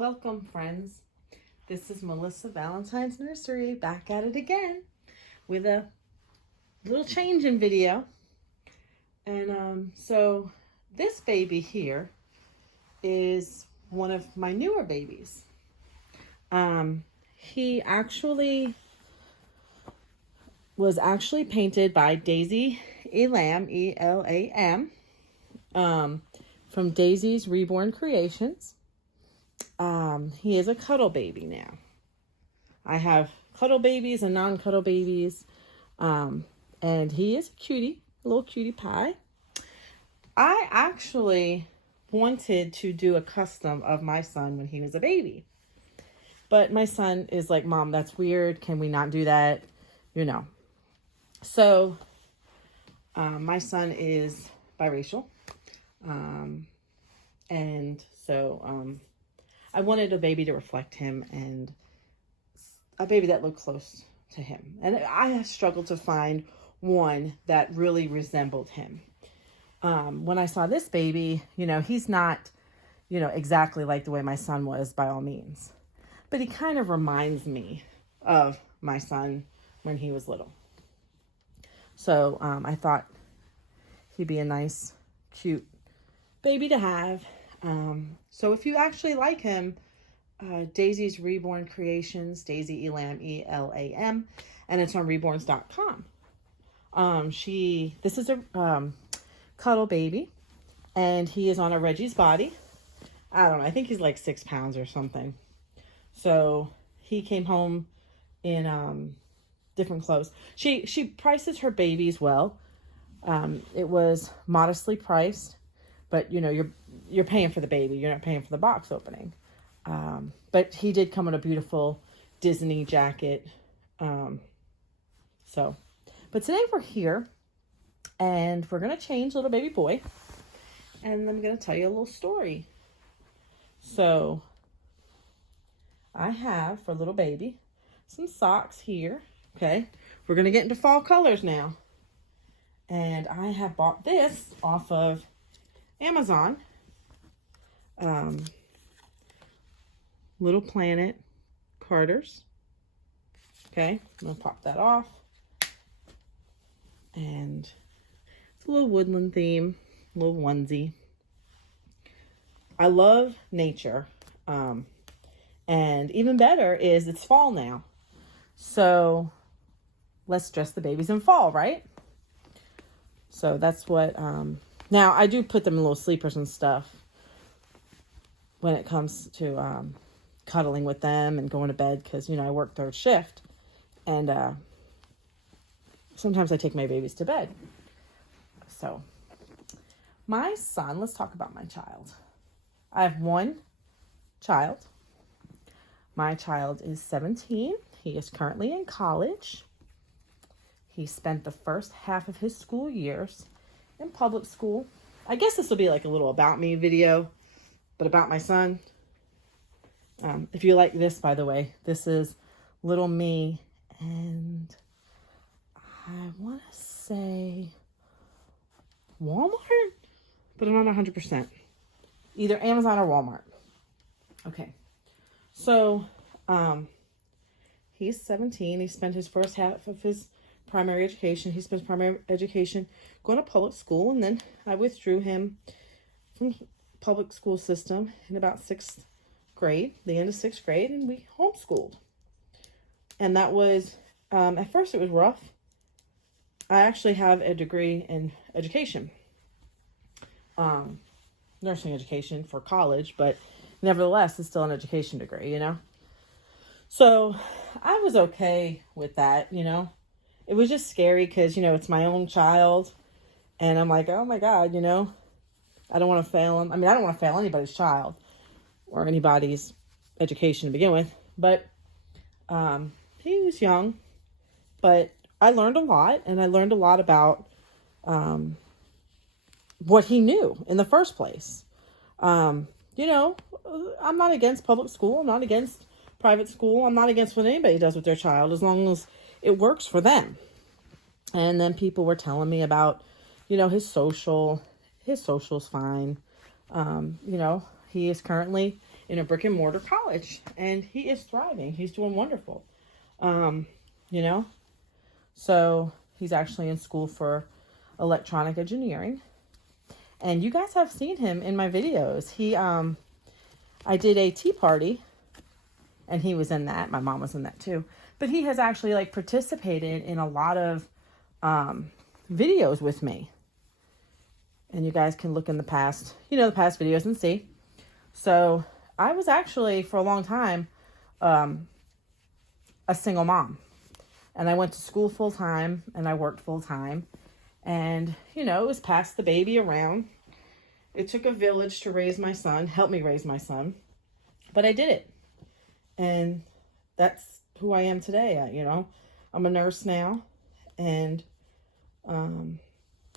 Welcome, friends. This is Melissa Valentine's Nursery back at it again with a little change in video. And so this baby here is one of my newer babies. He was actually painted by Daisy Elam, E-L-A-M, from Daisy's Reborn Creations. He is a cuddle baby now. I have cuddle babies and non-cuddle babies. And he is a cutie, a little cutie pie. I actually wanted to do a custom of my son when he was a baby. But my son is like, Mom, that's weird. Can we not do that? You know. So, my son is biracial. And so, I wanted a baby to reflect him and a baby that looked close to him. And I struggled to find one that really resembled him. When I saw this baby, he's not, exactly like the way my son was by all means. But he kind of reminds me of my son when he was little. So I thought he'd be a nice, cute baby to have. So if you actually like him, Daisy's Reborn Creations, Daisy Elam, E-L-A-M, and it's on reborns.com. This is a cuddle baby, and he is on a Reggie's body. I don't know, I think he's like 6 pounds or something. So he came home in different clothes. She prices her babies well. It was modestly priced, but you're paying for the baby. You're not paying for the box opening. But he did come in a beautiful Disney jacket. But today we're here and we're going to change little baby boy. And I'm going to tell you a little story. So I have for little baby some socks here. Okay. We're going to get into fall colors now. And I have bought this off of Amazon. Little Planet Carters. Okay, I'm gonna pop that off. And it's a little woodland theme, a little onesie. I love nature. And even better is it's fall now. So let's dress the babies in fall, right? So that's what, now I do put them in little sleepers and stuff when it comes to cuddling with them and going to bed because, I work third shift. And sometimes I take my babies to bed. So my son, let's talk about my child. I have one child. My child is 17. He is currently in college. He spent the first half of his school years in public school. I guess this will be like a little about me video, but about my son. If you like this, by the way, this is little me. And I want to say Walmart, but I'm not 100%. Either Amazon or Walmart. Okay. So, he's 17. He spent his first half of his primary education. He spent primary education going to public school, and then I withdrew him from public school system in about 6th grade, the end of 6th grade, and we homeschooled. And that was, at first it was rough. I actually have a degree in education, nursing education for college, but nevertheless, it's still an education degree, So I was okay with that, It was just scary because, it's my own child. And I'm like, oh my God, I don't want to fail him. I mean, I don't want to fail anybody's child or anybody's education to begin with. But he was young. But I learned a lot. And I learned a lot about what he knew in the first place. I'm not against public school. I'm not against private school. I'm not against what anybody does with their child as long as it works for them. And then people were telling me about, his social's fine. He is currently in a brick and mortar college, and he is thriving. He's doing wonderful. You know, so he's actually in school for electronic engineering, and you guys have seen him in my videos. I did a tea party, and he was in that. My mom was in that too, but he has actually like participated in a lot of videos with me, and you guys can look in the past, the past videos and see. So I was actually for a long time a single mom, and I went to school full time and I worked full time, and it was passed the baby around. It took a village to raise my son, help me raise my son, but I did it, and that's who I am today. I'm a nurse now, and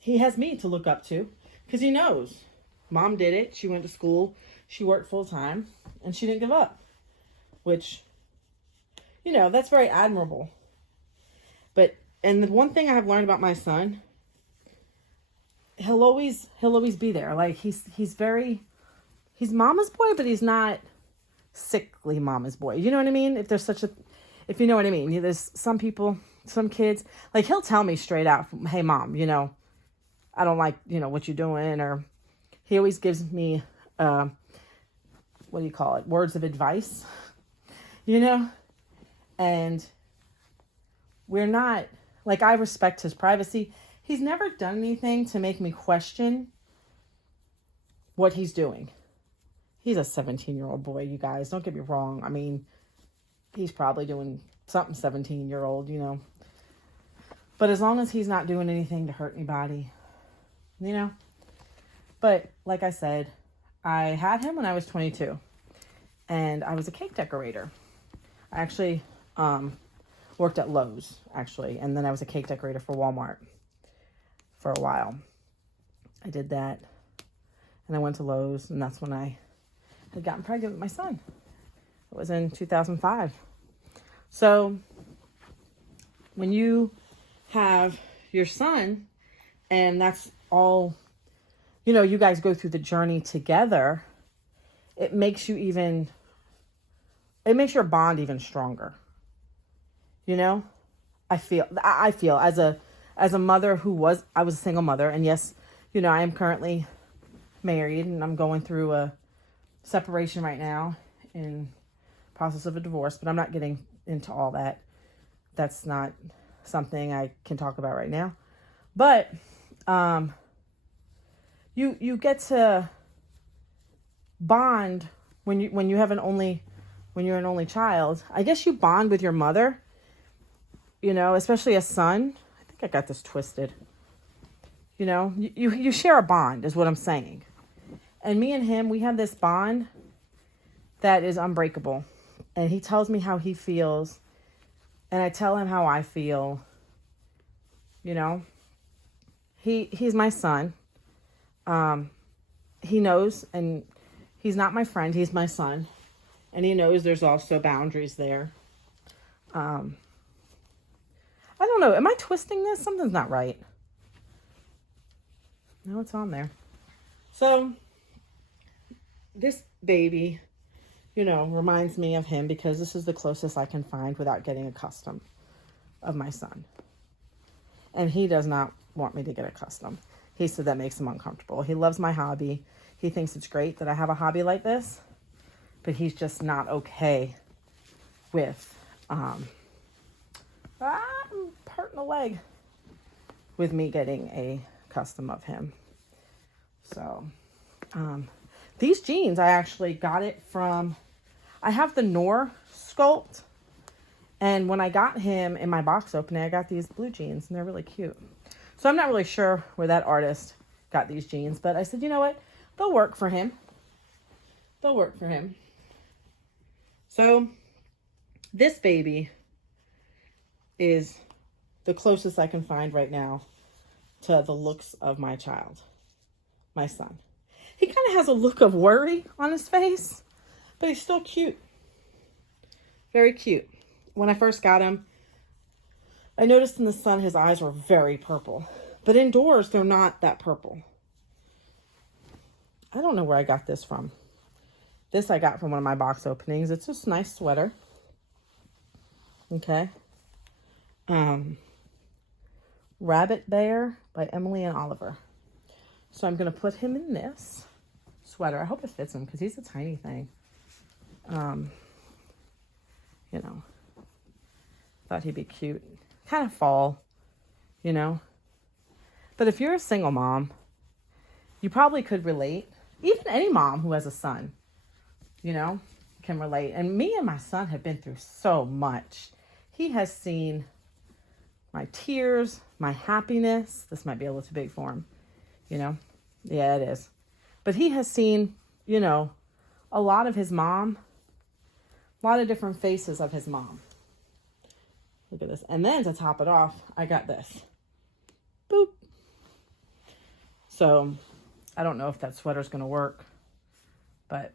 he has me to look up to, because he knows mom did it. She went to school, she worked full time, and she didn't give up, which, that's very admirable. And the one thing I have learned about my son, he'll always be there. Like he's mama's boy, but he's not sickly mama's boy. You know what I mean? If you know what I mean. There's some people, some kids, like he'll tell me straight out, hey mom, I don't like, what you're doing. Or he always gives me, what do you call it? Words of advice, and we're not, like, I respect his privacy. He's never done anything to make me question what he's doing. He's a 17-year-old boy, you guys. Don't get me wrong. I mean, he's probably doing something 17-year-old, But as long as he's not doing anything to hurt anybody, But like I said, I had him when I was 22. And I was a cake decorator. I actually worked at Lowe's, actually. And then I was a cake decorator for Walmart for a while. I did that. And I went to Lowe's, and that's when I had gotten pregnant with my son. It was in 2005. So when you have your son, and that's all, you guys go through the journey together, it makes your bond even stronger. I feel as a mother I was a single mother, and yes, I am currently married, and I'm going through a separation right now in process of a divorce, but I'm not getting into all that. That's not something I can talk about right now. But you get to bond when you're an only child. I guess you bond with your mother, especially a son. I think I got this twisted. You share a bond is what I'm saying. And me and him, we have this bond that is unbreakable. And he tells me how he feels, and I tell him how I feel. He's my son. He knows, and he's not my friend, he's my son. And he knows there's also boundaries there. I don't know. Am I twisting this? Something's not right. No, it's on there. So this baby, reminds me of him, because this is the closest I can find without getting accustomed of my son. And he does not want me to get accustomed. He said that makes him uncomfortable. He loves my hobby. He thinks it's great that I have a hobby like this, but he's just not okay with, I'm hurting a leg, with me getting a custom of him. So, these jeans, I actually got it from, I have the Noor sculpt, and when I got him in my box opening, I got these blue jeans, and they're really cute. So I'm not really sure where that artist got these jeans, but I said, you know what? They'll work for him. So this baby is the closest I can find right now to the looks of my child, my son. He kind of has a look of worry on his face, but he's still cute. Very cute. When I first got him, I noticed in the sun his eyes were very purple, but indoors they're not that purple. I don't know where I got this from. This I got from one of my box openings. It's just a nice sweater. Okay. Rabbit Bear by Emily and Oliver. So I'm going to put him in this sweater. I hope it fits him because he's a tiny thing. You know, thought he'd be cute. Kind of fall, you know. But if you're a single mom, you probably could relate. Even any mom who has a son, you know, can relate. And me and my son have been through so much. He has seen my tears, my happiness. This might be a little too big for him, you know. Yeah, it is. But he has seen, you know, a lot of his mom. A lot of different faces of his mom. Look at this. And then to top it off, I got this. Boop. So, I don't know if that sweater's going to work. But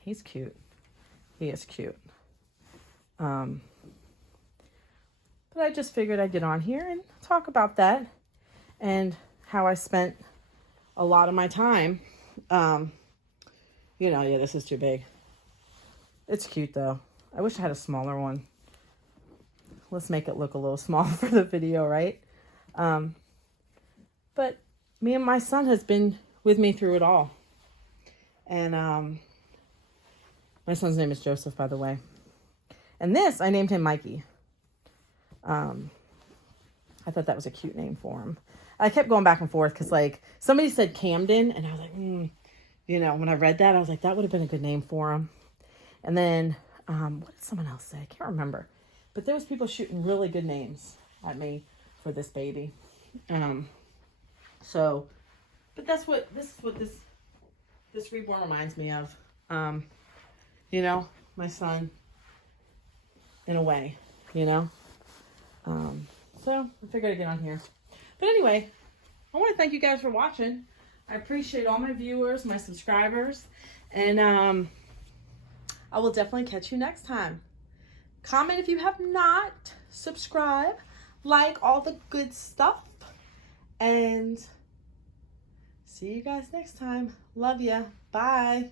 he's cute. He is cute. But I just figured I'd get on here and talk about that. And how I spent a lot of my time. You know, yeah, this is too big. It's cute though. I wish I had a smaller one. Let's make it look a little small for the video, right? But me and my son has been with me through it all. And my son's name is Joseph, by the way. And this, I named him Mikey. I thought that was a cute name for him. I kept going back and forth because, like, somebody said Camden, and I was like, you know, when I read that, I was like, that would have been a good name for him. And then, what did someone else say? I can't remember. But there was people shooting really good names at me for this baby. So, but this is what this Reborn reminds me of. You know, my son, in a way, you know. So I figured I'd get on here. But anyway, I want to thank you guys for watching. I appreciate all my viewers, my subscribers, and I will definitely catch you next time. Comment if you have not. Subscribe. Like all the good stuff. And see you guys next time. Love ya. Bye.